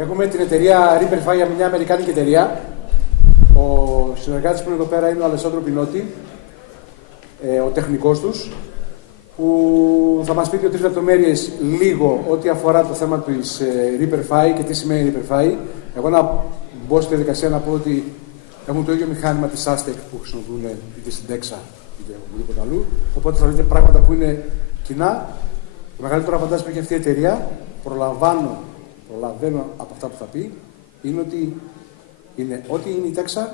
Έχουμε την εταιρεία Reaperfy, μια αμερικάνικη εταιρεία. Ο συνεργάτης που είναι εδώ πέρα είναι ο Αλεσάνδρο Πινότη, ο τεχνικός τους, που θα μας πει 2-3 λεπτομέρειες λίγο ό,τι αφορά το θέμα της Reaperfy και τι σημαίνει Reaperfy. Εγώ να μπω στη διαδικασία να πω ότι έχουν το ίδιο μηχάνημα της Astec που χρησιμοποιούν είτε στην Dexa είτε οπουδήποτε αλλού. Οπότε θα δείτε πράγματα που είναι κοινά. Το μεγαλύτερο αβαντάζ που έχει αυτή η εταιρεία, προλαβαίνω από αυτά που θα πει, είναι ότι είναι ό,τι είναι η Dexa,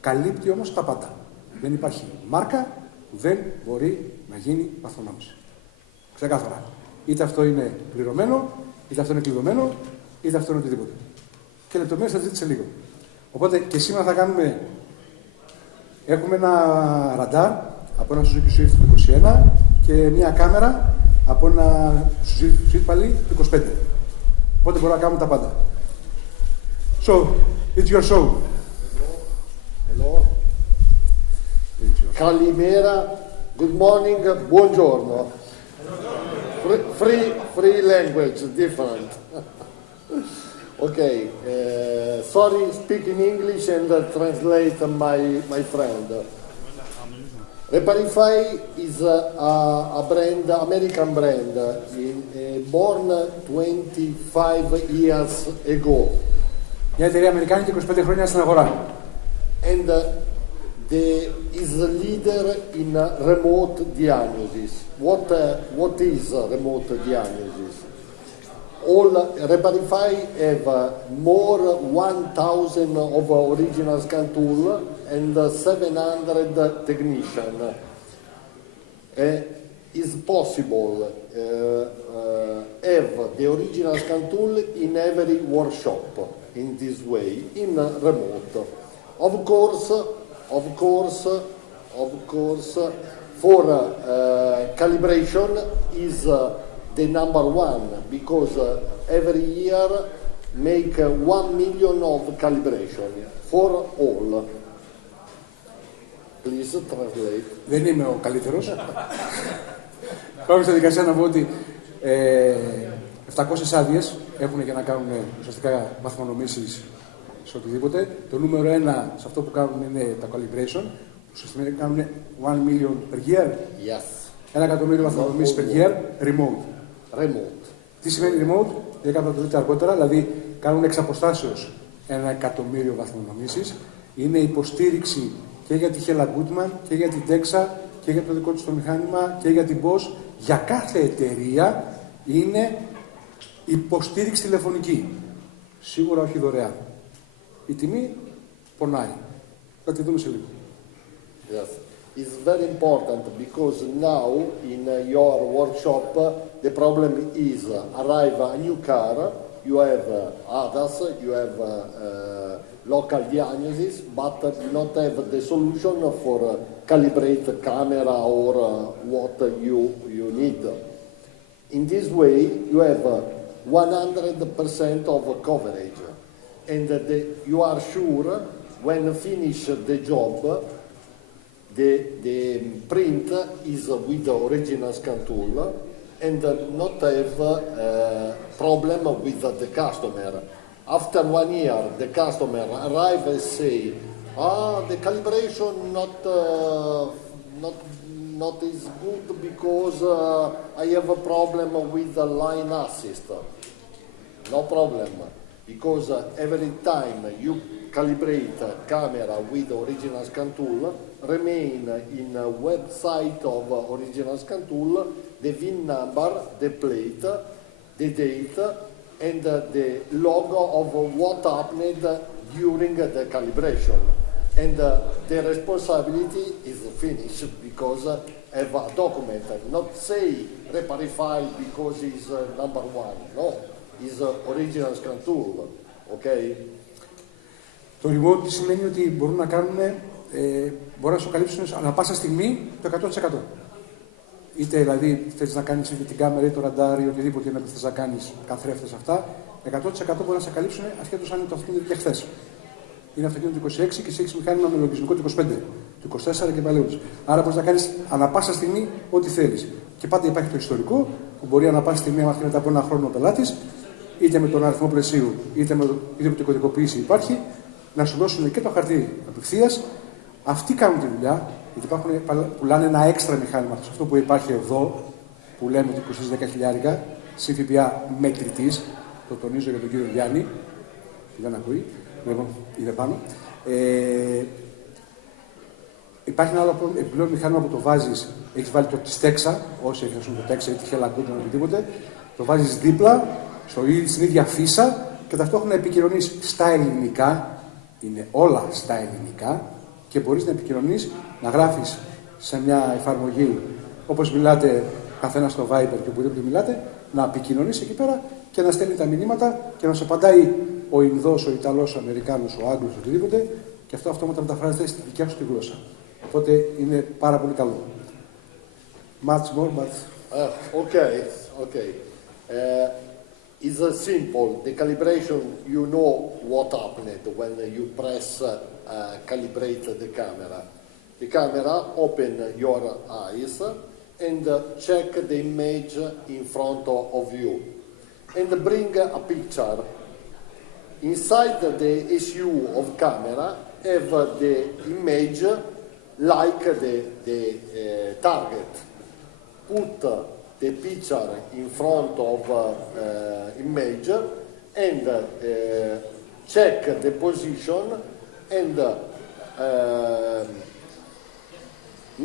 καλύπτει όμως τα πάντα. Δεν υπάρχει μάρκα που δεν μπορεί να γίνει βαθμονόμηση. Ξεκάθαρα. Είτε αυτό είναι πληρωμένο, είτε αυτό είναι κλειδωμένο, είτε αυτό είναι οτιδήποτε. Και λεπτομέρειες θα δείτε σε λίγο. Οπότε και σήμερα θα κάνουμε. Έχουμε ένα ραντάρ από ένα Suzuki Swift του 21 και μια κάμερα από ένα Suzuki Swift πάλι του 25. Οπότε μπορούμε να κάνουμε τα πάντα. So, it's your show. Hello. Kalimera, good morning, buongiorno. Free language, different. Okay, sorry, speak in English and translate my friend. Reaperfy is a brand, American brand, born 25 years ago. Μια εταιρεία αμερικάνικη 25 χρόνια στην αγορά. And is the leader in remote diagnosis. What is remote diagnosis? All Reaperfy have more 1,000 of original scan tool and 700 technician. Is possible have the original scan tool in every workshop in this way, in remote. Of course, for calibration is the number one, because every year make 1 million of calibration for all. Please translate. Δεν είμαι ο καλύτερος. Πάμε στη δικασία να πω ότι 700 άδειες έχουν για να κάνουν ουσιαστικά βαθμονομήσεις σε οτιδήποτε. Το νούμερο 1 σε αυτό που κάνουν είναι τα calibration. Ουσιαστικά κάνουν 1 million per year. Yes. 1 εκατομμύριο βαθμονομήσεις per year remote. Τι σημαίνει remote? Δεν θα το δείτε αργότερα. Δηλαδή κάνουν εξ αποστάσεως 1 εκατομμύριο βαθμονομήσεις. Είναι υποστήριξη και για τη Hella Goodman και για την Dexa και για το δικό της το μηχάνημα και για την Bosch. Για κάθε εταιρεία είναι υποστήριξη τηλεφωνική. Σίγουρα όχι δωρεάν. Η τιμή πονάει. Θα τη δούμε σε λίγο. Yes. It's very important because now in your workshop the problem is arrive a new car, you have ADAS, you have local diagnosis, but not have the solution for calibrate camera or what you need. In this way, you have 100% of coverage, and you are sure when finish the job, the print is with the original scan tool, and not have problem with the customer. After 1 year, the customer arrive and say, the calibration not is good because I have a problem with the line assist. No problem, because every time you calibrate camera with original scan tool, remain in a website of original scan tool, the VIN number, the plate, the date, and the logo of what happened during the calibration. And the responsibility is finished because have a document, not say Reaperfy because it's number one. No, it's original scan tool. Okay. Το remote σημαίνει ότι μπορούν να κάνουν, μπορούν να σου καλύψουν ανά πάσα στιγμή το 100%. Είτε δηλαδή θες να κάνεις είτε την κάμερα ή το ραντάρ ή οτιδήποτε είναι που θες να κάνεις καθρέφτες αυτά, 100% μπορεί να σε καλύψουν ασχέτως αν είναι το αυτοκίνητο για χθες. Είναι αυτοκίνητο του 26 και εσύ έχεις μηχάνημα με λογισμικό του 25, του 24 και παλαιούς. Άρα μπορείς να κάνεις ανά πάσα στιγμή ό,τι θέλεις. Και πάντα υπάρχει το ιστορικό που μπορεί ανά πάσα στιγμή, αν αφήνεται από ένα χρόνο ο πελάτης, είτε με τον αριθμό πλαισίου, είτε με την κωδικοποίηση υπάρχει, να σου δώσουν και το χαρτί απευθείας. Αυτοί κάνουν τη δουλειά, γιατί πουλάνε ένα έξτρα μηχάνημα. Σε αυτό που υπάρχει εδώ, που λέμε ότι κοστίζει 10.000, συν ΦΠΑ μετρητής, το τονίζω για τον κύριο Γιάννη, που δεν ακούει, λοιπόν, είναι πάνω. Υπάρχει ένα άλλο επιπλέον μηχάνημα που το βάζεις, έχεις βάλει το τέξα, όσοι έχεις το τέξα ή τη χελαγκούτα ή οτιδήποτε, το βάζεις δίπλα, στην ίδια φύσα και ταυτόχρονα επικοινωνείς στα ελληνικά, είναι όλα στα ελληνικά και μπορείς να επικοινωνείς, να γράφεις σε μια εφαρμογή, όπως μιλάτε καθένα στο Viber και οπουδήποτε μιλάτε, να επικοινωνείς εκεί πέρα και να στέλνει τα μηνύματα και να σου απαντάει ο Ινδός, ο Ιταλός, ο Αμερικάνος, ο Άγγλος, οτιδήποτε και αυτό αυτόματα μεταφράζεται στη δικιά σου τη γλώσσα. Οπότε είναι πάρα πολύ καλό. Much more, but... Okay. It's simple. The calibration, you know what happened when you press calibrate the camera. The camera open your eyes and check the image in front of you and bring a picture. Inside the ECU of camera have the image like the target. Put the picture in front of image and check the position and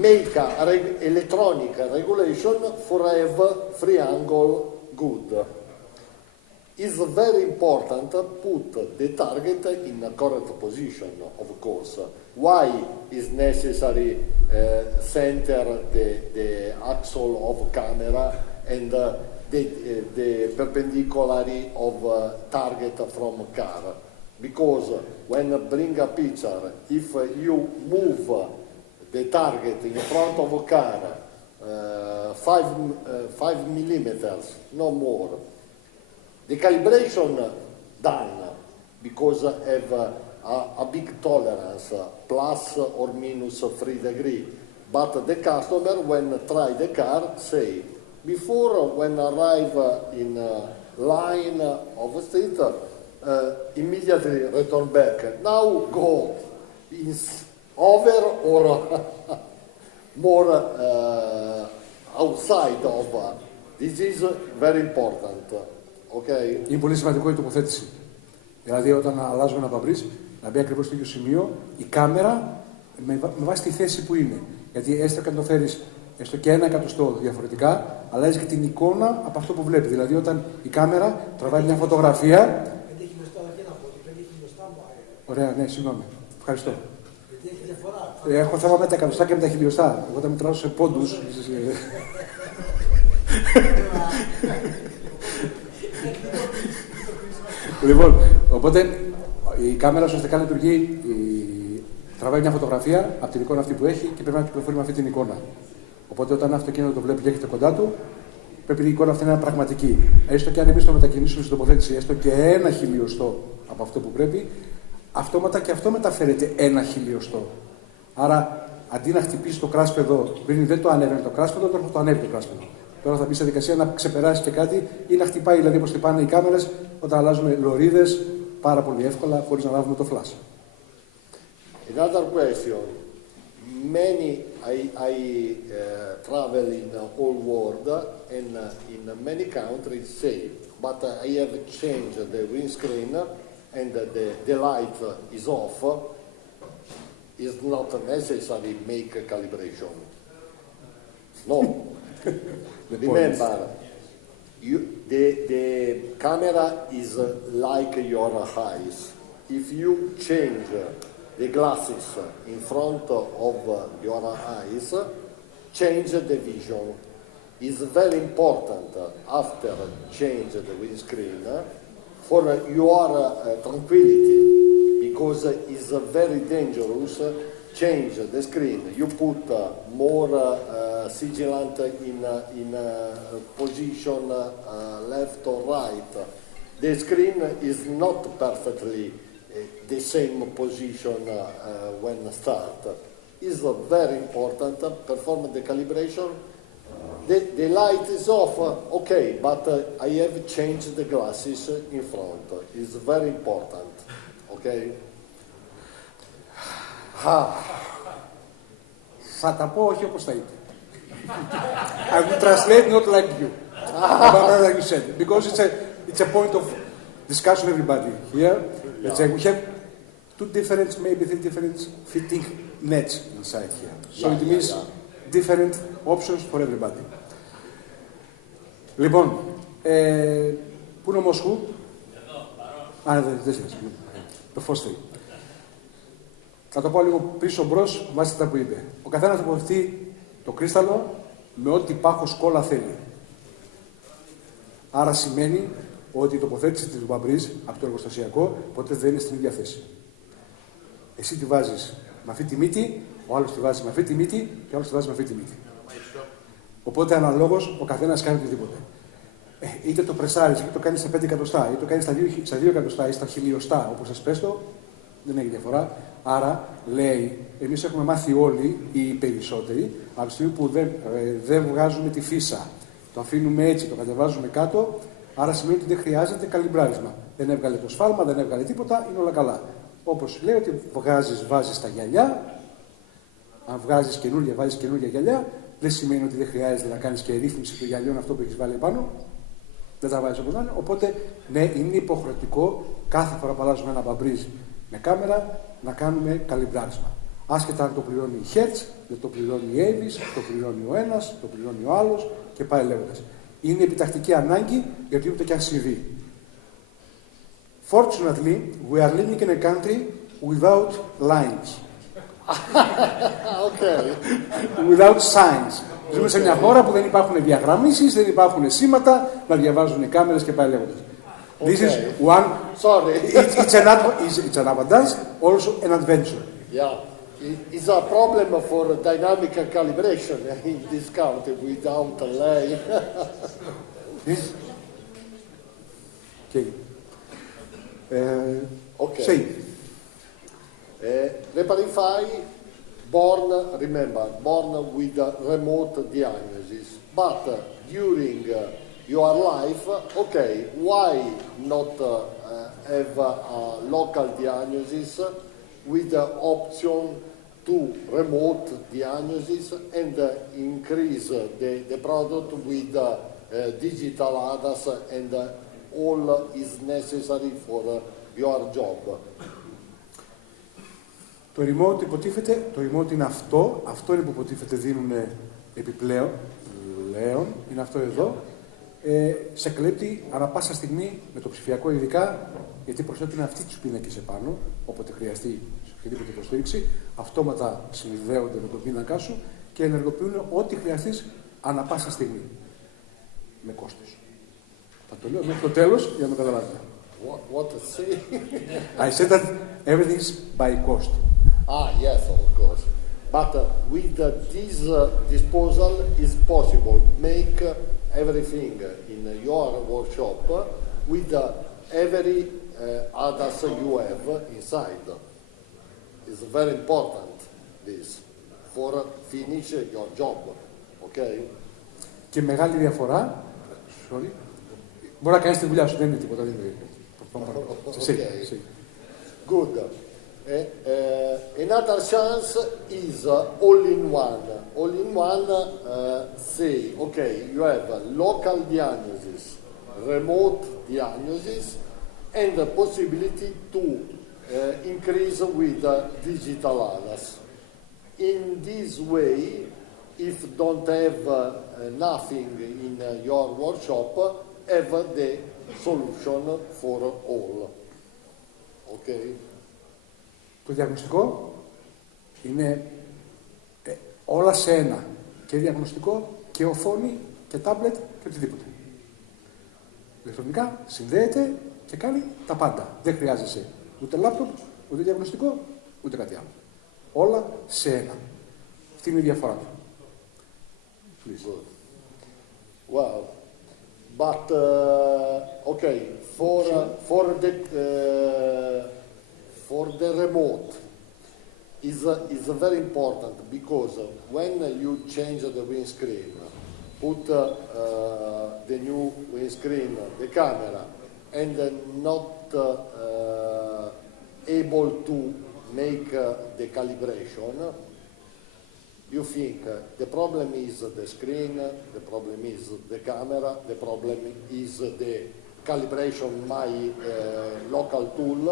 make electronic regulation for have free angle good. It's very important to put the target in a correct position, of course. Why is necessary center the axle of camera and the perpendicularity of target from car? Because when bring a picture, if you move the target in front of a car 5 millimeters, no more, the calibration done because have a big tolerance, plus or minus 3 degrees. But the customer, when try the car, say, before when arrive in line of street, immediately return back. Now go is over or more outside of. This is very important. Okay. Είναι πολύ σημαντικό η τοποθέτηση. Δηλαδή, όταν αλλάζουμε ένα παμπρίς, να μπει ακριβώς στο ίδιο σημείο η κάμερα με βάση τη θέση που είναι. Γιατί έστω και αν το φέρεις έστω και 1 εκατοστό διαφορετικά, αλλάζει και την εικόνα από αυτό που βλέπει. Δηλαδή, όταν η κάμερα τραβάει μια φωτογραφία. 5 χιλιοστά και να πω, 5 χιλιοστά μου άρεσε. Ωραία, ναι, συγγνώμη. Ευχαριστώ. Γιατί έχει διαφορά. Έχω θέμα με τα εκατοστά και με τα χιλιοστά. Εγώ τα μετράω σε πόντους. Λοιπόν, οπότε η κάμερα ουσιαστικά λειτουργεί, τραβάει μια φωτογραφία από την εικόνα αυτή που έχει και πρέπει να κυκλοφορεί με αυτή την εικόνα. Οπότε όταν ένα αυτοκίνητο το βλέπει και έρχεται κοντά του, πρέπει η εικόνα αυτή να είναι πραγματική. Έστω και αν εμείς το μετακινήσουμε στην τοποθέτηση, έστω και 1 χιλιοστό από αυτό που πρέπει, αυτόματα και αυτό μεταφέρεται 1 χιλιοστό. Άρα αντί να χτυπήσει το κράσπεδο, πριν δεν το ανέβαινε το κράσπεδο, τώρα θα το ανέβει το κράσπεδο. Τώρα θα μπει σε δικασία να ξεπεράσει και κάτι ή να χτυπάει, δηλαδή όπως χτυπάνε οι κάμερες όταν αλλάζουμε λωρίδες πάρα πολύ εύκολα χωρίς να λάβουμε το flash. Another question. I travel in the whole world and in many countries safe, but I have changed the windscreen and the light is off. It's not necessary make a calibration. No. Remember, the camera is like your eyes. If you change the glasses in front of your eyes, change the vision. It's very important after change the windscreen for your tranquility, because it's very dangerous. Change the screen. You put more sigilant in position left or right. The screen is not perfectly the same position when start. It's very important. Perform the calibration The light is off, okay, but I have changed the glasses in front. It's very important, okay? Θα τα πω όχι όπως τα είπε. I will translate not like you. About like you said. Because it's a point of discussion everybody here. Let's say we have two different, maybe three different fitting nets inside here. So it means different options for everybody. Λοιπόν, πού είναι ο Μοσχού? Δεν ξέρεις. Το φως θέλει. Θα το πω λίγο πίσω μπρος, βάσει τα που είπε. Ο καθένας θα τοποθετεί το κρίσταλο με ό,τι πάχος κόλλα θέλει. Άρα σημαίνει ότι η τοποθέτηση του μπαμπρίζ από το εργοστασιακό ποτέ δεν είναι στην ίδια θέση. Εσύ τη βάζεις με αυτή τη μύτη, ο άλλος τη βάζει με αυτή τη μύτη και ο άλλος τη βάζει με αυτή τη μύτη. Οπότε αναλόγως ο καθένας κάνει οτιδήποτε. Είτε το πρεσάρεις, είτε το κάνεις στα 5 εκατοστά, είτε το κάνεις στα 2 εκατοστά ή στα χιλιοστά, όπως σας πες το, δεν έχει διαφορά. Άρα λέει, εμείς έχουμε μάθει όλοι ή οι περισσότεροι, από τη στιγμή που δεν βγάζουμε τη φύσα, το αφήνουμε έτσι, το κατεβάζουμε κάτω, άρα σημαίνει ότι δεν χρειάζεται καλυμπράρισμα. Δεν έβγαλε το σφάλμα, δεν έβγαλε τίποτα, είναι όλα καλά. Όπως λέει ότι βάζεις τα γυαλιά, αν βγάζεις καινούργια, βάζεις καινούργια γυαλιά, δεν σημαίνει ότι δεν χρειάζεται να κάνεις και ρύθμιση των γυαλιών αυτό που έχεις βάλει επάνω. Δεν τα βάζεις όπως να είναι. Οπότε, ναι, είναι υποχρεωτικό κάθε φορά που αλλάζουμε ένα μπαμπρίζ με κάμερα να κάνουμε καλυμπράρισμα. Άσχετα αν το πληρώνει η Hertz, δεν το πληρώνει η Avis, το πληρώνει ο ένας, το πληρώνει ο άλλος και πάει λέγοντας. Είναι επιτακτική ανάγκη γιατί ούτε και αν συμβεί. Fortunately, we are living in a country without lines. Okay. Without signs. Ζούμε σε μια χώρα που δεν υπάρχουν διαγραμμίσεις, δεν υπάρχουν σήματα, να διαβάζουν οι κάμερες και πάει λέγοντας. This is one. Sorry. It's an advantage, also an adventure. Yeah, it's a problem for dynamic calibration in this country without a line. Okay. Say. Reparify, born with a remote diagnosis, but during your life, okay, why not have a local diagnosis with the option to remote diagnosis and increase the product with digital ADAS and all is necessary for your job. Το remote υποτίθεται, το remote είναι αυτό είναι που υποτίθεται δίνουν επιπλέον, είναι αυτό εδώ, σε κλέπτει ανά πάσα στιγμή με το ψηφιακό ειδικά, γιατί προσθέτουν αυτοί τους πίνακες επάνω, όποτε χρειαστεί σε οποιαδήποτε υποστήριξη, αυτόματα συνδέονται με τον πίνακά σου και ενεργοποιούν ό,τι χρειαστείς ανά πάσα στιγμή, με κόστος. Θα το λέω μέχρι το τέλος για να με καταλάβετε. What to say? I said that everything is by cost. Yes, of course. But with this disposal is possible. Make everything in your workshop with every ADAS you have inside. It's very important this for finish your job. Okay? Και μεγάλη διαφορά. Sorry. Μπορεί να κάνεις τη δουλειά σου, δεν είναι τίποτα. Okay. Good. Another chance is all-in-one. All-in-one say, okay, you have local diagnosis, remote diagnosis, and the possibility to increase with digital ADAS. In this way, if don't have nothing in your workshop, have the solution for all. Okay? Το διαγνωστικό είναι όλα σε ένα. Και διαγνωστικό και οθόνη και τάμπλετ και οτιδήποτε. Ηλεκτρονικά συνδέεται και κάνει τα πάντα. Δεν χρειάζεσαι ούτε λάπτοπ, ούτε διαγνωστικό, ούτε κάτι άλλο. Όλα σε ένα. Αυτή είναι η διαφορά του. Good. Wow. But okay, for the remote is very important because when you change the windscreen, put the new windscreen, the camera, and not able to make the calibration, you think the problem is the screen, the problem is the camera, the problem is the calibration, my local tool.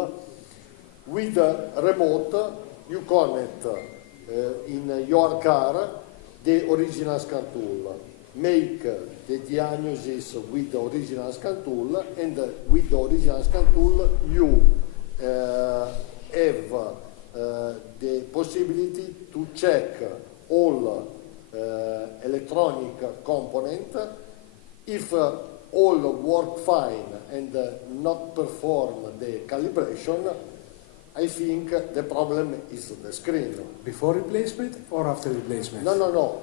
With the remote, you connect in your car the original scan tool, make the diagnosis with the original scan tool, and with the original scan tool you have the possibility to check all electronic component. If all work fine and not perform the calibration, I think the problem is the screen. Before replacement or after replacement? No.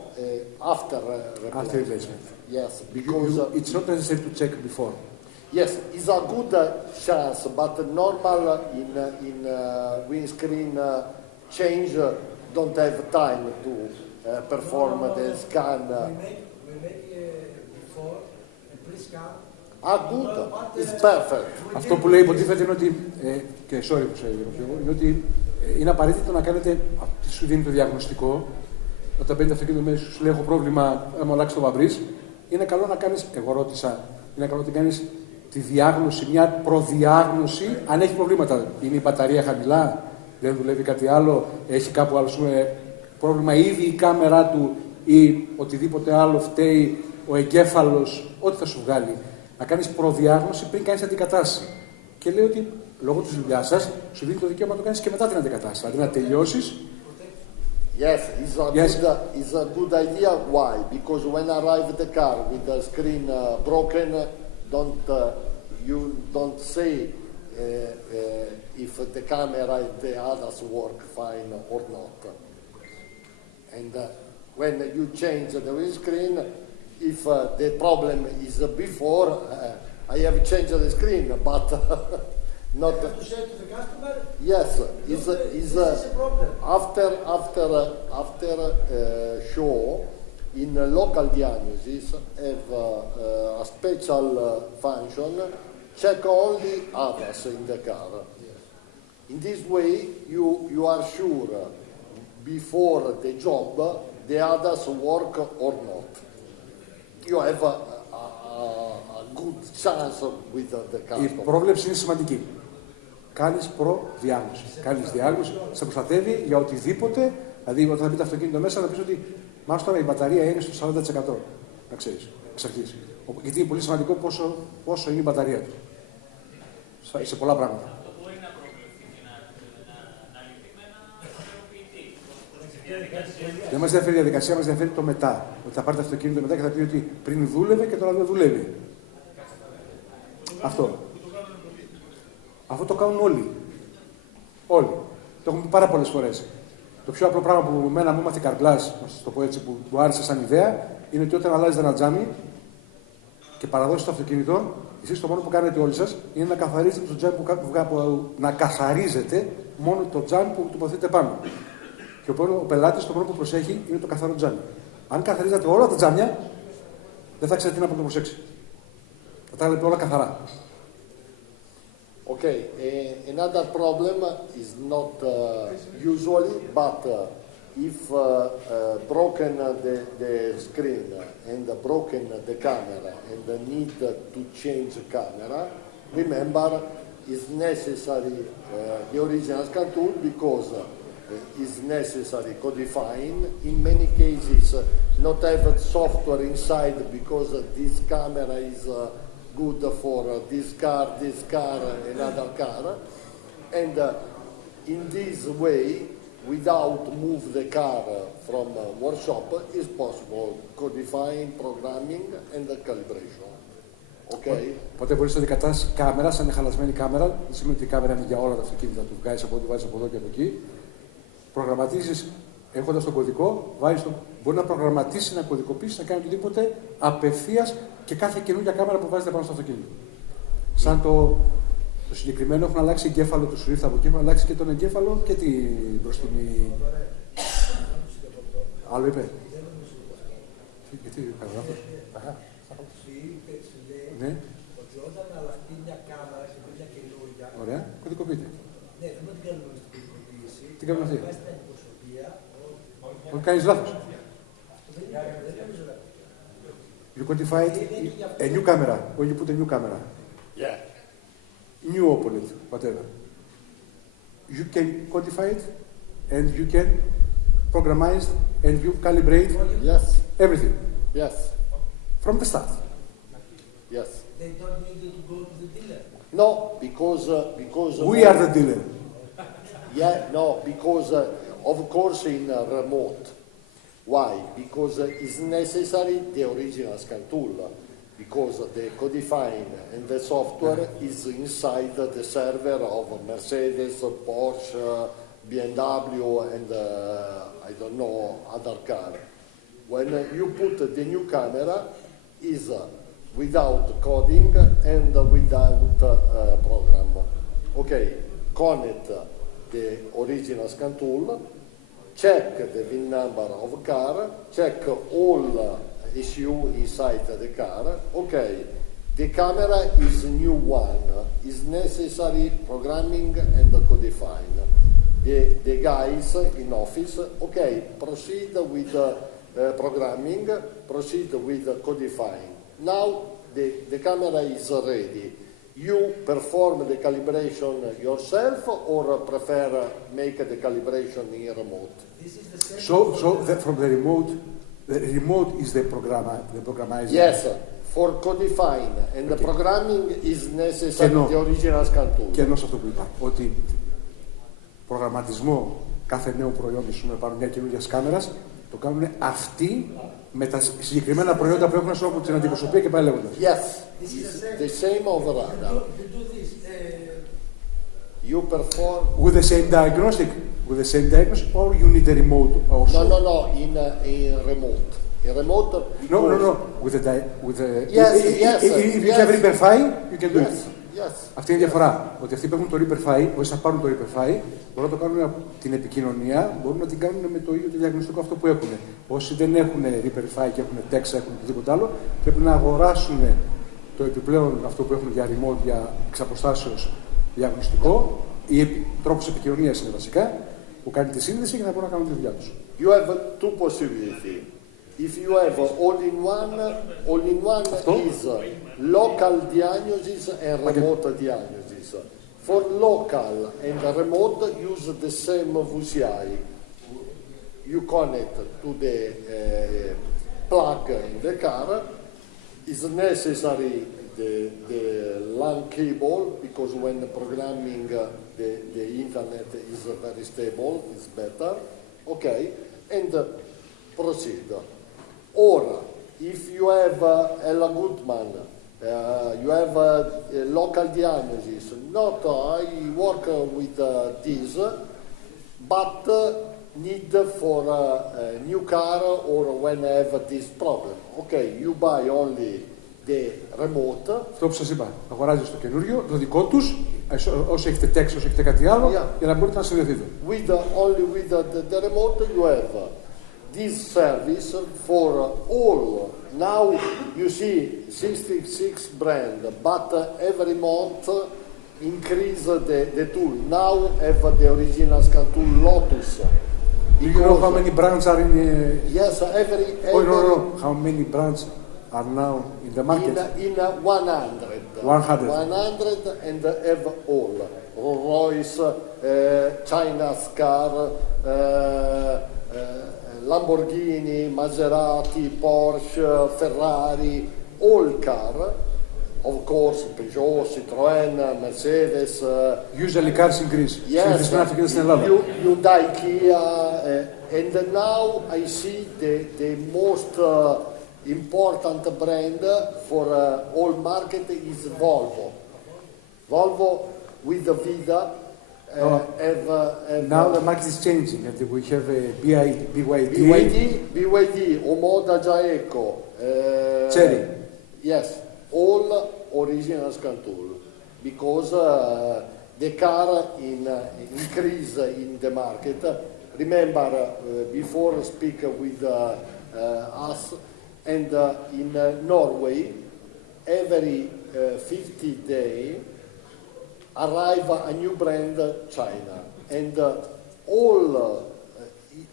After replacement. After replacement. Yes, because it's not necessary to check before. yes, it's a good chance, but normal in windscreen change don't have time to perform the scan. We make before a pre-scan. Good, it's perfect. Αυτό που λέει υποτίθεται είναι ότι, και sorry που σε είναι ότι είναι απαραίτητο να κάνετε, τι σου δίνει το διαγνωστικό, όταν μπαίνει το αυτοκίνητο μέσα σου λέει έχω πρόβλημα, άμα αλλάξει το βαμπρίς, είναι καλό να κάνεις, εγώ ρώτησα, είναι καλό να κάνεις τη διάγνωση, μια προδιάγνωση, αν έχει προβλήματα. Είναι η μπαταρία χαμηλά, δεν δουλεύει κάτι άλλο, έχει κάπου άλλο πρόβλημα, ήδη η κάμερά του ή οτιδήποτε άλλο φταίει, ο εγκέφαλος, ό,τι θα σου βγάλει. Να κάνεις προδιάγνωση πριν κάνεις αντικατάσταση. Και λέει ότι λόγω της δουλειάς σας σου δίνει το δικαίωμα να το κάνεις και μετά την αντικατάσταση. Δηλαδή να τελειώσεις. Yes, it's a good idea. Why? Because when I arrive at the car with the screen broken, you don't say if the camera and the others work fine or not. And when you change the windscreen, if the problem is before, I have changed the screen, but not. You have to say to the customer. Yes, this is a problem. After show, in local diagnosis, have a special function, check only others in the car. In this way, you are sure before the job the others work or not. You have a good chance with the customer. Η πρόβλεψη είναι σημαντική. Κάνεις προδιάγνωση. Κάνεις διάγνωση, σε προστατεύει για οτιδήποτε. Δηλαδή, όταν θα μπει το αυτοκίνητο μέσα, θα πεις ότι μάλλον τώρα η μπαταρία είναι στο 40%. Να ξέρεις, εξ αρχής. Γιατί είναι πολύ σημαντικό πόσο είναι η μπαταρία του. Σε πολλά πράγματα. Αυτό μπορεί να προβλεφθεί και να λυθεί με ένα διαδικασία. Δεν μας ενδιαφέρει η διαδικασία, μας ενδιαφέρει το μετά. Ότι θα πάρει το αυτοκίνητο μετά και θα πει ότι πριν δούλευε και τώρα δεν δουλεύει. Αυτό. Αυτό το κάνουν όλοι. Όλοι. Το έχουμε πει πάρα πολλές φορές. Το πιο απλό πράγμα που εμένα μου έμαθε η Καρμπλάς, να σας το πω έτσι, που μου άρεσε σαν ιδέα, είναι ότι όταν αλλάζετε ένα τζάμι και παραδώσετε το αυτοκίνητο, εσείς το μόνο που κάνετε όλοι σας είναι να καθαρίζετε το τζάμι να καθαρίζετε μόνο το τζάμι που τοποθετείτε πάνω. Και ο πελάτης το μόνο που προσέχει είναι το καθαρό τζάμι. Αν καθαρίζετε όλα τα τζάμια, δεν θα ξέρετε τι να το προσέξει. Θα τα λέτε όλα καθαρά. Okay, another problem is not usually, but if broken the screen and broken the camera and the need to change camera, remember is necessary the original scan tool because is necessary codifying. In many cases, not have software inside because this camera is good for this car, another car, and in this way, without move the car from workshop, is possible codifying, programming, and the calibration. Okay. Οπότε μπορείς να αντικαταστήσεις κάμερα, σαν είναι χαλασμένη κάμερα, δεν σημαίνει ότι η κάμερα είναι για όλα τα αυτοκίνητα, του βγάζεις από ό,τι βάζεις από εδώ και από εκεί. Προγραμματίζεις έχοντας τον κωδικό, μπορεί να προγραμματίσει, να κωδικοποιήσει, να κάνει οτιδήποτε απευθείας και κάθε καινούργια κάμερα που βάζετε πάνω στο αυτοκίνητο. Σαν το συγκεκριμένο έχουν αλλάξει εγκέφαλο του Swift από εκεί, έχουν αλλάξει και τον εγκέφαλο και την μπροστινή. Άλλο είπε. Γιατί κάνω λάθος. Σου είπε, σου λέει Ναι, ότι όταν αλλάχτεί μια κάμερα και πει μια καινούργια. ωραία, κωδικοποιείτε. Ναι, δεν την κάνουμε στην κωδικοποίηση. Τι κάνουμε αυτή. Βάζει την αντιπροσωπεία. Όχι, κάνεις λάθος. Δεν νομίζω να. You codified a new camera, when you put a new camera, Yeah. new opponent, whatever. You can codify it, and you can programize, and you calibrate Yes. everything Yes. from the start. Yes. They don't need you to go to the dealer. No, because We are the dealer. Yeah, no, because of course in remote. Why? Because it's necessary the original scan tool, because the codifying and the software is inside the server of Mercedes, Porsche, BMW, and I don't know other car. When you put the new camera, is without coding and without program. Okay, connect the original scan tool, check the VIN number of car, check all issue inside the car. Okay, the camera is new one, is necessary programming and codifying. The guys in office, okay, proceed with programming, proceed with codifying. Now the camera is ready. You perform the calibration yourself or prefer make the calibration in remote? This is the same. From the remote is the programizer. Yes, for codifying and the programming is necessary Κενό. the original scan tool. Και ενώ σε αυτό που είπα, ότι προγραμματισμό κάθε νέου προϊόντος πάνω μια καινούργια κάμερα το κάνουν αυτοί με τα συγκεκριμένα προϊόντα που έχουν από την αντιπροσωπεία και πάει λέγοντας. Yes, it's the same over radar. You do this. You perform. With the same diagnostic, or you need a remote also? No, in remote. In remote. No. Yes, if you have Reaper-Fi, you can do it. Yes. Αυτή είναι η διαφορά. Ότι αυτοί που έχουν το Reaper-Fi, όσοι θα πάρουν το Reaper-Fi, μπορούν να το κάνουν την επικοινωνία, μπορούν να την κάνουν με το ίδιο το διαγνωστικό αυτό που έχουν. Όσοι δεν έχουν Reaper-Fi και έχουν Texa, έχουν οτιδήποτε άλλο, πρέπει να αγοράσουν το επιπλέον αυτό που έχουν για remote, για εξαποστάσεως διαγνωστικό, ή τρόπος επικοινωνίας είναι βασικά, που κάνει τη σύνδεση για να μπορούν να κάνουν τη δουλειά τους. You have two possibilities. If you have all-in-one is local diagnosis and remote diagnosis. For local and remote, use the same VCI. You connect to the plug in the car. It's necessary the LAN cable, because when programming the internet is very stable, it's better. Okay, and proceed. Or if you have Ella Goodman, you have a local diagnosis. Not I work with this, but need for a new car or when I have this problem. Okay, you buy only the remote. Αυτό που σας είπα, αγοράζεις το καινούριο, το δικό τους, όσο έχετε Texa, όσο έχετε κάτι άλλο, για να μπορείτε να συνδεθείτε. Only with the remote you have this service for all. Now you see 66 brand, but every month increase the tool. Now have the original scan tool Lotus. Do you know how many brands are in? Yes, every. Oh no. How many brands are now in the market? In 100. 100. 100 and have all. Rolls-Royce, China Car, Lamborghini, Maserati, Porsche, Ferrari, all car. Of course, Peugeot, Citroën, Mercedes. Usually cars increase. Yes, στην Ελλάδα. Hyundai, Kia, and now I see the most important brand for all market is Volvo. Volvo with the Vida. Now the market is changing, and we have a BYD, Omoda Jaeco, Chery. Yes, all original scan tool, because the car increase in the market. Remember, before speak with us, And in Norway, every 50 days, arrive a new brand China. And all,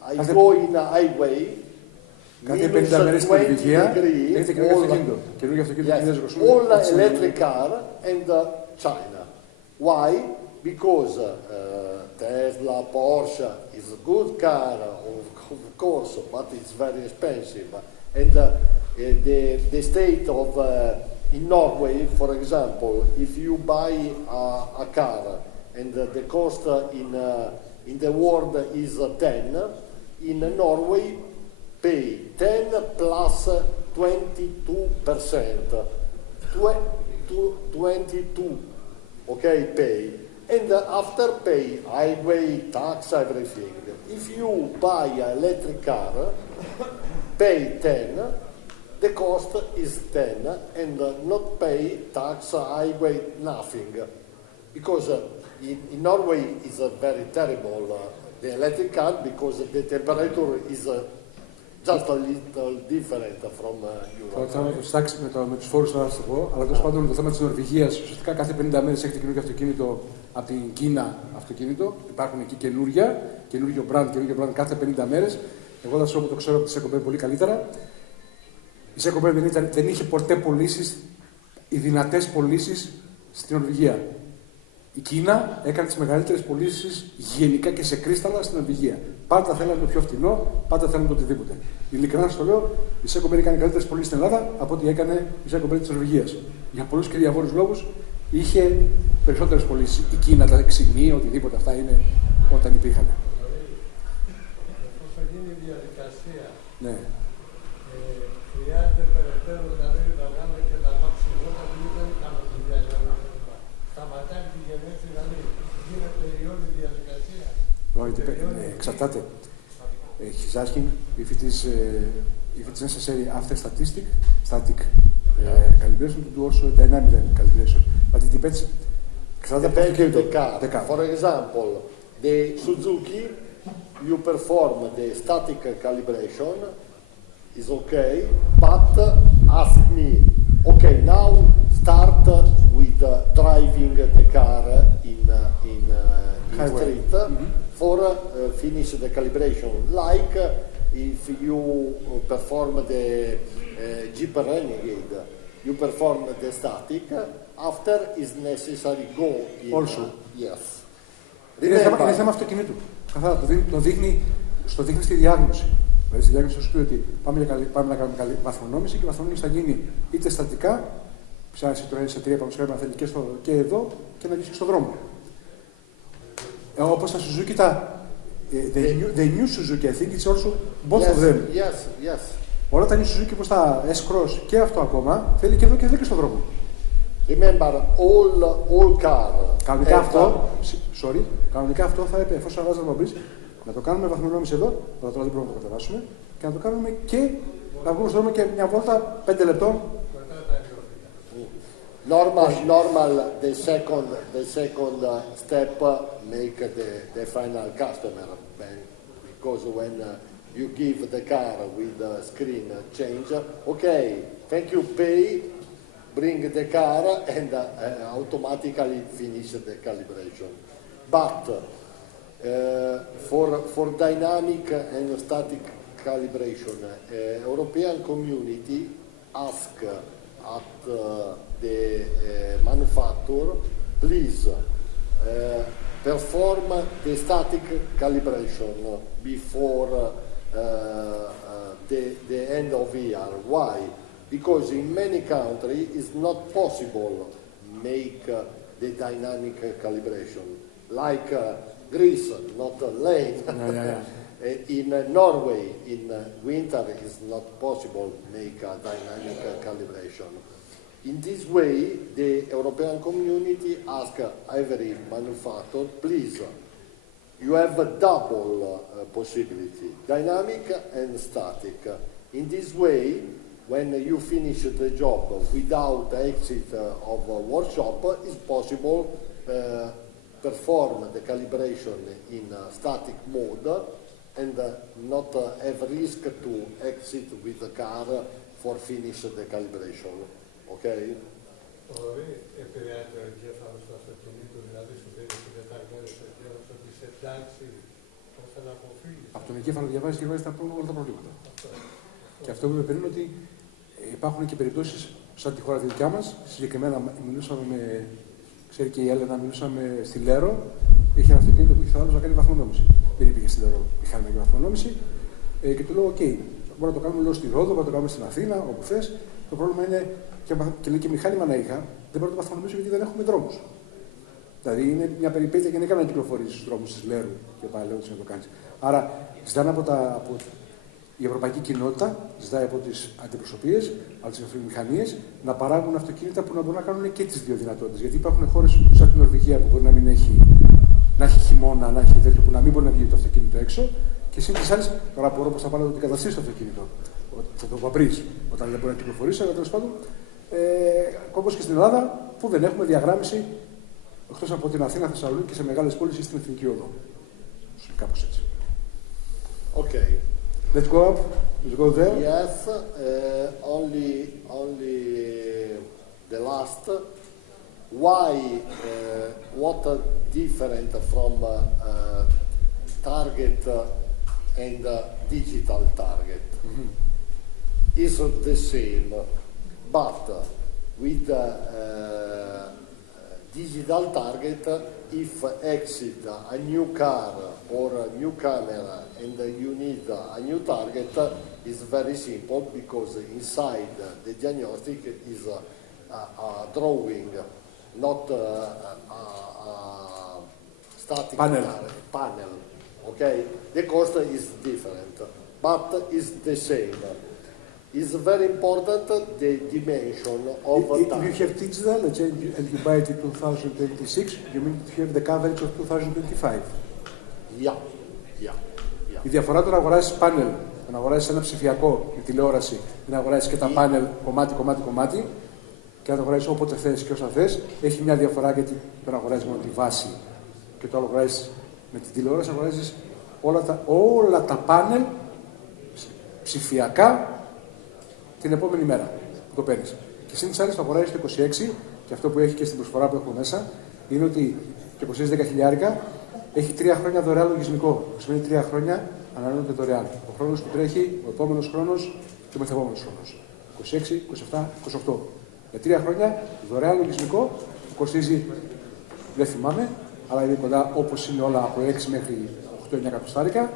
I go in a highway, Κάθε minus 50 μέρες στην 20 Ορβηγία degree, έχετε καινούργιο αυτοκίνητο. Καινούργιο αυτοκίνητο κινέζικο. all electric car and China. Why? Because Tesla, Porsche is a good car, of course, but it's very expensive. And the state of in Norway, for example, if you buy a car and the cost in the world is 10, in Norway pay 10 plus 22%. 22, okay, pay. And after pay, highway, tax, everything. If you buy an electric car, pay 10, the cost is 10, and not pay tax, highway, nothing. Because in Norway is very terrible, the electric car, because the temperature is just a little different from Europe. Θα το στάξει με τους φόρους, θα σας το πω, αλλά τέλος πάντων το θέμα της Νορβηγίας, ουσιαστικά κάθε 50 μέρες έχετε καινούργιο αυτοκίνητο από την Κίνα αυτοκίνητο. Υπάρχουν εκεί καινούργιο brand κάθε 50 μέρες. Εγώ θα σας πω που το ξέρω από τη Σέκομπερ πολύ καλύτερα. Η Σέκομπερ δεν είχε ποτέ πωλήσεις, οι δυνατές πωλήσεις στην Νορβηγία. Η Κίνα έκανε τις μεγαλύτερες πωλήσεις γενικά και σε κρίσταλα στην Νορβηγία. Πάντα θέλανε το πιο φθηνό, πάντα θέλανε το οτιδήποτε. Ειλικρινά σας το λέω, η Σέκομπερ έκανε καλύτερες πωλήσεις στην Ελλάδα από ό,τι έκανε η Σέκομπερ της Νορβηγίας. Για πολλούς και διάφορους λόγους είχε περισσότερες πωλήσεις. Η Κίνα, τα ξυνή, οτιδήποτε αυτά είναι όταν υπήρχαν. Πώς θα γίνει η διαδικασία, Ναι. χρειάζεται περαιτέρω δηλαδή να βγάλουμε και τα μαξιγότα που δεν κάνουν τη διαδικασία. Σταματάει τη γενέση, δηλαδή γίνεται η όλη διαδικασία. Εξαρτάται. He's asking if it is necessary after static calibration to do also dynamic calibration. But it depends. Depends on the car. For example, the Suzuki, you perform the static calibration, is okay, but ask me, okay, now start with driving the car in street for finish the calibration. Like if you perform the Jeep Renegade, you perform the static, after is necessary go in. Also. Yes. Είναι θέμα αυτοκινήτου. Καθαρά το δείχνει στη διάγνωση. Δηλαδή στη διάγνωση σου πει ότι πάμε να κάνουμε καλή βαθμονόμηση και η βαθμονόμηση θα γίνει είτε στατικά, ψάχνει το σε 3 πάνω να θέλει και εδώ και να βγει και στον δρόμο. Όπως τα Suzuki, the new Suzuki, I think it's also both of them. Yes. Όλα τα new Suzuki όπως τα S-Cross και αυτό ακόμα θέλει και εδώ και στον δρόμο. Remember, all car. Κανονικά αυτό θα έπρεπε, εφόσον αλλάζει να μπει, να το κάνουμε βαθμονόμηση εδώ, αλλά τώρα δεν μπορούμε να το κατεβάσουμε, και να το κάνουμε και να βγούμε στον δρόμο και μια βόλτα 5 λεπτών. Normal, the second step make the final customer, because when you give the car with the screen change, okay, thank you, pay, bring the car, and automatically finish the calibration. But for dynamic and static calibration, European community ask at the manufacturer, please perform the static calibration before the end of year. Why? Because in many countries it's not possible make the dynamic calibration. Like Greece, not lane. In Norway, in winter, it's not possible make a dynamic calibration. In this way, the European community ask every manufacturer, please, you have a double possibility, dynamic and static. In this way, when you finish the job without exit of a workshop, it's possible perform the calibration in static mode and not have risk to exit with the car for finish the calibration. Okay? Μπορεί επηρεάζει ο εγκέφαλος του αυτοκινήτου, δηλαδή σου δίνει την τεταγμένη στο εγκέφαλος ότι σε εντάξει, ώστε να αποφύγεις. Από τον εγκέφαλο διαβάζει και βάζει όλα τα προβλήματα. Και αυτό που είπε πριν ότι υπάρχουν και περιπτώσεις σαν τη χώρα τη δικιά μας. Συγκεκριμένα μιλούσαμε με, ξέρει και η Έλενα, μιλούσαμε στη Λέρο. Είχε ένα αυτοκίνητο που είχε θελήσει να κάνει βαθμονόμηση. Δεν πήγε στη Λέρο, είχαμε και βαθμονόμηση. Και του λέω: OK, μπορούμε να το κάνουμε λέω, στη Ρόδο, μπορούμε να το κάνουμε στην Αθήνα, όπου θες. Το πρόβλημα είναι, και λέει και μηχάνημα να είχα, δεν μπορώ να το βαθμονομήσω γιατί δεν έχουμε δρόμους. Δηλαδή είναι μια περιπέτεια γενικά να κυκλοφορήσει στους δρόμους της Λέρου και πάλι λέω να το κάνεις. Άρα ζητάνε από η ευρωπαϊκή κοινότητα, ζητάει από τις αντιπροσωπείες, από τις βιομηχανίες να παράγουν αυτοκίνητα που να μπορούν να κάνουν και τις δύο δυνατότητες. Γιατί υπάρχουν χώρες σαν την Νορβηγία που μπορεί να μην έχει, να έχει χειμώνα, να έχει τέτοιο που να μην μπορεί να βγει το αυτοκίνητο έξω. Και σύν τις άλλες, τώρα μπορώ πώς θα πάνε να το εγκαταστήσει το αυτοκίνητο. Θα το βαπρίσει όταν δεν μπορεί να κυκλοφορήσει, αλλά τέλος πάντων. Όπως και στην Ελλάδα, που δεν έχουμε διαγράμμιση εκτός από την Αθήνα, Θεσσαλονίκη και σε μεγάλες πόλεις ή στην Εθνική Οδό. Κάπως έτσι. Okay. Let's go up. Let's go there. Yes, only the last. Why? What are different from target and digital target? Is the same, but with digital target, if exit a new car or a new camera and you need a new target, is very simple because inside the diagnostic is a drawing, not a static panel. Okay, the cost is different, but is the same. It's very important the dimension of If you have digital, let's say, and you buy it in 2026, you mean to have the coverage of 2025. Yeah. Η διαφορά του να αγοράσεις πάνελ, να αγοράσεις ένα ψηφιακό με τηλεόραση, ή να αγοράσεις και τα πάνελ κομμάτι, και να το αγοράσεις όποτε θες και όσα θες, έχει μια διαφορά γιατί δεν αγοράσεις μόνο τη βάση και το άλλο αγοράσεις με την τηλεόραση, αγοράσεις όλα τα πάνελ ψηφιακά την επόμενη μέρα που το παίρνεις. Και σύν τις άλλες το αγοράζεις το 26 και αυτό που έχει και στην προσφορά που έχουμε μέσα είναι ότι το 26 10.000 έχει 3 χρόνια δωρεάν λογισμικό. Που σημαίνει 3 χρόνια ανανεώνεται δωρεάν. Ο χρόνος που τρέχει, ο επόμενος χρόνος και ο μεθεπόμενος χρόνος. 26, 27, 28. Για 3 χρόνια δωρεάν λογισμικό που κοστίζει, δεν θυμάμαι, αλλά είναι κοντά όπως είναι όλα από 6 μέχρι 8-9 εκατοστάρικα,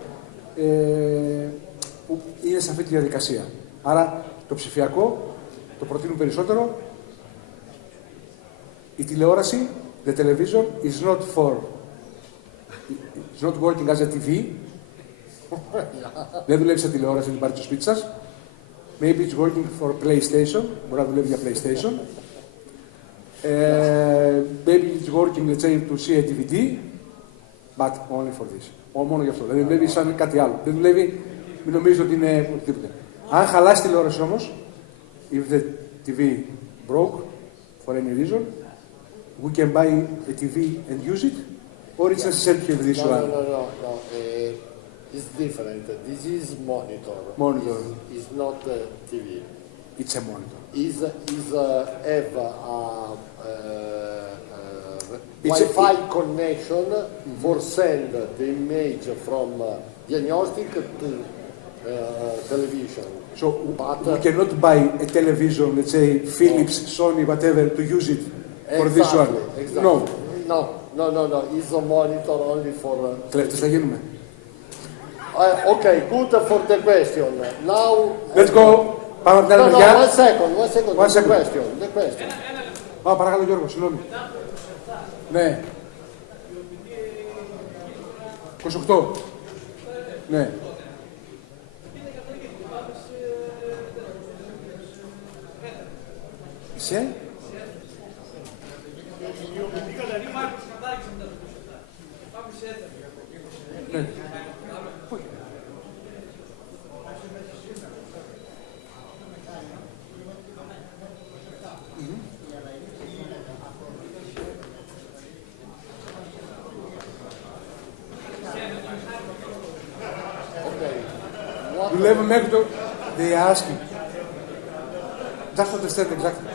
που είναι σε αυτή τη διαδικασία. Άρα το ψηφιακό το προτείνουν περισσότερο. Η τηλεόραση, the television, is not working as a TV. Δεν δουλεύει σε τηλεόραση, δεν πάρει το σπίτι σας. Maybe it's working for PlayStation. Μπορεί να δουλεύει για PlayStation. Maybe it's working, let's say, to see a DVD, but only for this. Μόνο γι' αυτό. Δεν δουλεύει σαν κάτι άλλο. Δεν δουλεύει, μην νομίζετε ότι είναι οτιδήποτε. Αν χαλάσει τηλεόραση όμως, if the TV broke for any reason, we can buy a TV and use it, or it's necessary to have this one? No. It's different. This is monitor. Monitor. It's not TV. It's a monitor. Is have Wi-Fi connection for send the image from diagnostic to television. So we cannot buy a television, let's say Philips, Sony, whatever, to use it for this one. Exactly. No. It's a monitor only for. Κλέφτες θα γίνουμε. Okay, good for the question. Now. Let's go. Πάμε από την άλλη μεριά. One second. The question. Παρακαλώ Γιώργο, συγγνώμη. Ναι. 28. Ναι. Είσαι. Ναι. Δουλεύουμε μέχρι το... They are asking. Just understand exactly.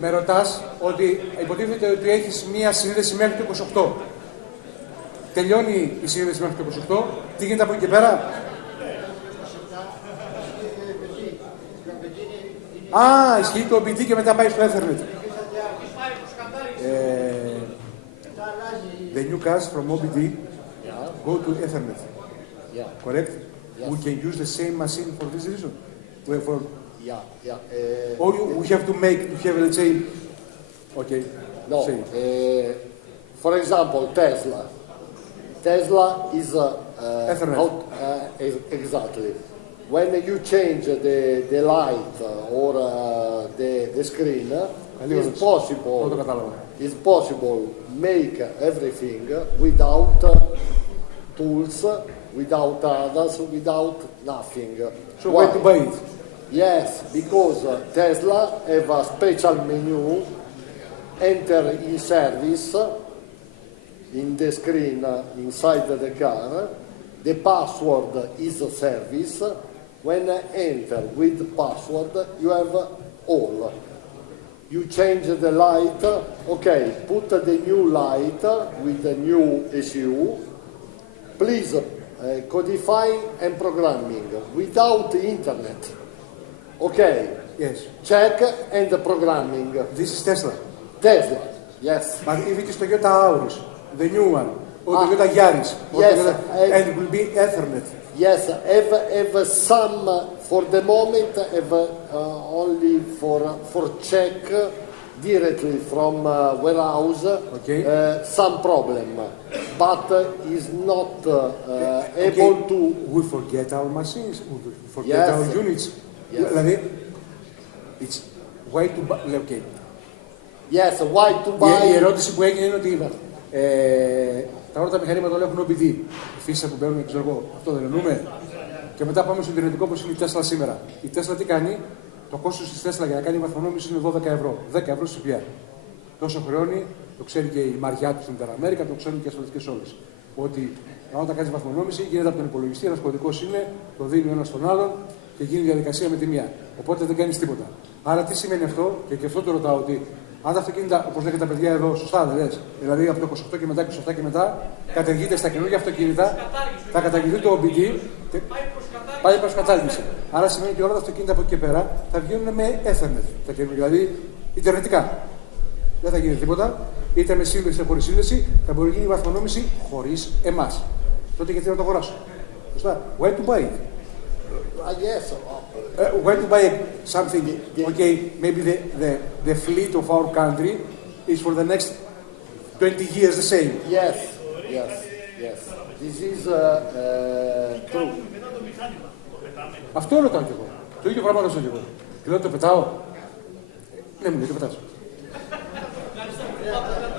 Με ρωτάς ότι υποτίθεται ότι έχεις μία σύνδεση μέχρι το 28. Τελειώνει η σύνδεση μέχρι το 28. Τι γίνεται από εκεί και πέρα? Α, ισχύει το OBD και μετά πάει στο Ethernet. The new cars from OBD go to Ethernet. Yeah. Correct? Yes. We can use the same machine for this reason. Yeah. Or we have to have, let's say, okay. No. Say. For example, Tesla. Tesla is Ethernet. Exactly. When you change the light or the screen, it's possible make everything without tools, without others, without nothing. So where to buy it? Yes, because Tesla have a special menu, enter in service, in the screen inside the car. The password is a service. When enter with password, you have all. You change the light, okay, put the new light with the new ECU. Please codify and programming without internet. Okay. Yes. Check and programming. This is Tesla. Tesla, yes. But if it is Toyota Auris, the new one, or Toyota Yaris, or yes, Toyota, and it will be Ethernet. Yes, have some for the moment. Have only for check directly from warehouse. Okay. Some problem, but is not able to. We forget our machines. We forget Yes. our units. Yes. Δηλαδή, it's why to buy. Okay. Yes, why to buy? Η ερώτηση που έγινε είναι ότι τα όλα τα μηχανήματα όλα έχουν OBD. Οι φύσεις που παίρνουν, ξέρω εγώ, αυτό δεν εννοούμε. Και μετά πάμε στο ιντερνετικό όπως είναι η Tesla σήμερα. Η Tesla τι κάνει? Το κόστος της Tesla για να κάνει βαθμονόμηση είναι 12 ευρώ. 10 ευρώ στη ΦΠΑ. Τόσο χρεώνει, το ξέρει και η Μαριά του στην Τεραμέρικα, το ξέρουν και οι ασφαλιστικές όλες. Ότι όταν κάνει βαθμονόμηση γίνεται από τον υπολογιστή, ένας κωδικός είναι, το δίνει ο ένας στον άλλον και γίνει διαδικασία με τη μία. Οπότε δεν κάνει τίποτα. Άρα τι σημαίνει αυτό, και αυτό το ρωτάω, ότι αν τα αυτοκίνητα, όπως λέγεται τα παιδιά εδώ, σωστά δεν λες, δηλαδή από το 28 και μετά, 27 και μετά, καταργείται στα καινούργια αυτοκίνητα, θα καταργηθεί το OBD, πάει προς κατάργηση. Άρα σημαίνει ότι όλα τα αυτοκίνητα από εκεί και πέρα θα βγαίνουν με Ethernet, τα καινούργια, δηλαδή ιντερνετικά. Δεν θα γίνει τίποτα, είτε με σύνδεση είτε χωρίς σύνδεση, θα μπορεί να γίνει η βαθμονόμηση χωρίς εμάς. Τότε γιατί να το αγοράσω. Σωστά. Where to buy it? Yes. Where to buy something? Okay, maybe the fleet of our country is for the next 20 years the same. Yes. This is true. Αυτό ρωτάω κι εγώ. Το ίδιο πράγμα ρωτάω κι εγώ. Και λέω το πετάω. Ναι, μου λέει το πετάς.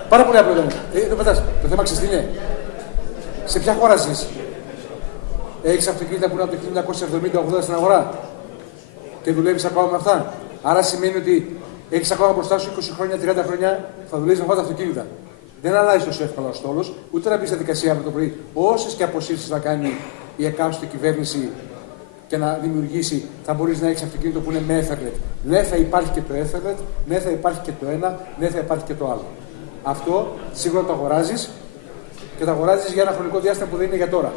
Πάρα πολύ απλό ήταν. Το πετάς. Το θέμα ξέρεις τι είναι? Σε ποια χώρα ζεις? Έχεις αυτοκίνητα που είναι από το 1970-80 στην αγορά και δουλεύεις ακόμα με αυτά. Άρα σημαίνει ότι έχεις ακόμα μπροστά σου 20 χρόνια, 30 χρόνια θα δουλεύεις με αυτά τα αυτοκίνητα. Δεν αλλάζει τόσο εύκολα ο στόλος, ούτε να μπει στη δικασία από το πρωί. Όσες και αποσύρσεις να κάνει η εκάστοτε κυβέρνηση και να δημιουργήσει, θα μπορείς να έχεις αυτοκίνητο που είναι με Ethernet. Ναι, θα υπάρχει και το Ethernet, ναι, θα υπάρχει και το ένα, ναι, θα υπάρχει και το άλλο. Αυτό σίγουρα το αγοράζεις και το αγοράζεις για ένα χρονικό διάστημα που δεν είναι για τώρα.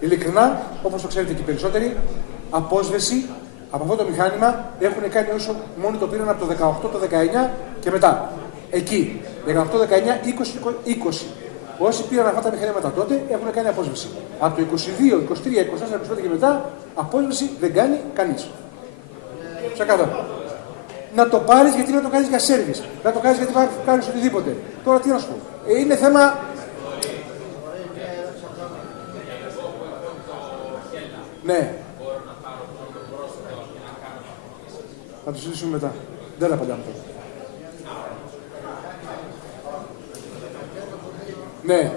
Ειλικρινά, όπως το ξέρετε και οι περισσότεροι, απόσβεση από αυτό το μηχάνημα έχουν κάνει όσο μόνοι το πήραν από το 18, το 19 και μετά. Εκεί. 18, 19, 20, 20. Όσοι πήραν αυτά τα μηχανήματα τότε έχουν κάνει απόσβεση. Από το 22, 23, 24, 25 και μετά, απόσβεση δεν κάνει κανείς. Ξεκάθαρα. Να το πάρεις γιατί να το κάνεις για σέρβις. Να το κάνεις γιατί κάνεις οτιδήποτε. Τώρα τι να σου πω. Είναι θέμα. Ναι. Θα το συζητήσουμε μετά. Δεν απαντάμε τώρα. Ναι.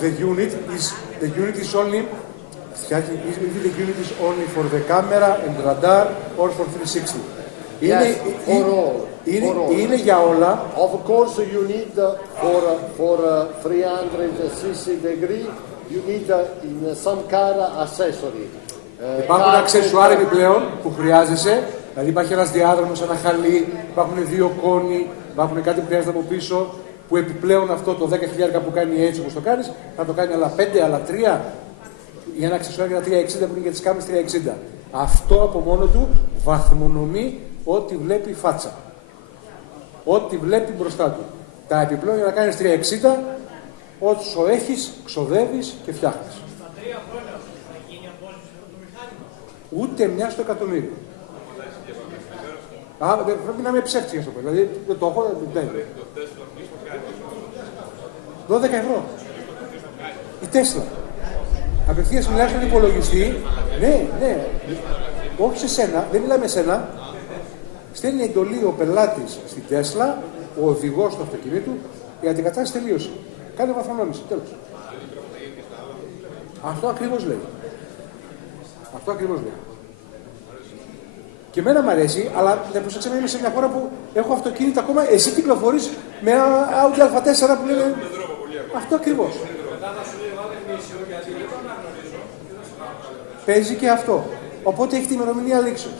The unit is only the unit is only for the camera and radar or for 360. Yes, for all. For all. Είναι για όλα. Of course, you need for 360 degree, you need in some car accessory. Υπάρχουν αξεσουάρ επιπλέον που χρειάζεσαι. Δηλαδή υπάρχει ένας διάδρομος, ένα χαλί, υπάρχουν δύο κόνοι, υπάρχουν κάτι που χρειάζεται από πίσω. Που επιπλέον αυτό το 10.000 που κάνει έτσι όπως το κάνεις, θα το κάνει άλλα 5, άλλα 3. Για ένα αξεσουάρ για τα 360 που είναι για τις κάμερες 360. Αυτό από μόνο του βαθμονομεί ό,τι βλέπει η φάτσα. Ό,τι βλέπει μπροστά του. Τα επιπλέον για να κάνεις 360, όσο έχεις, ξοδεύεις και φτιάχνεις. Στα 3 χρόνια θα γίνει απόσυρση από το μηχάνημα. Ούτε μια στο εκατομμύριο. Πρέπει να είμαι ψεύτης αυτό. Δηλαδή δεν το έχω, δεν. 12 ευρώ. Η Τέσλα. Απευθείας μιλάς στον υπολογιστή. Ναι, ναι. Όχι σε σένα, δεν μιλάμε σένα. Στέλνει εντολή ο πελάτης στη Τέσλα, ο οδηγός του αυτοκινήτου, η αντικατάσταση τελείωσε. Κάνε βαθμονόμηση. Τέλος. Αυτό ακριβώς λέει. Αυτό ακριβώς λέει. Και εμένα μου αρέσει, αλλά δεν προσέξαμε, είμαι σε μια χώρα που έχω αυτοκίνητα ακόμα. Εσύ κυκλοφορείς με ένα Audi A4 που λένε. Αυτό ακριβώς. Παίζει και αυτό. Οπότε έχει την ημερομηνία λήξεως.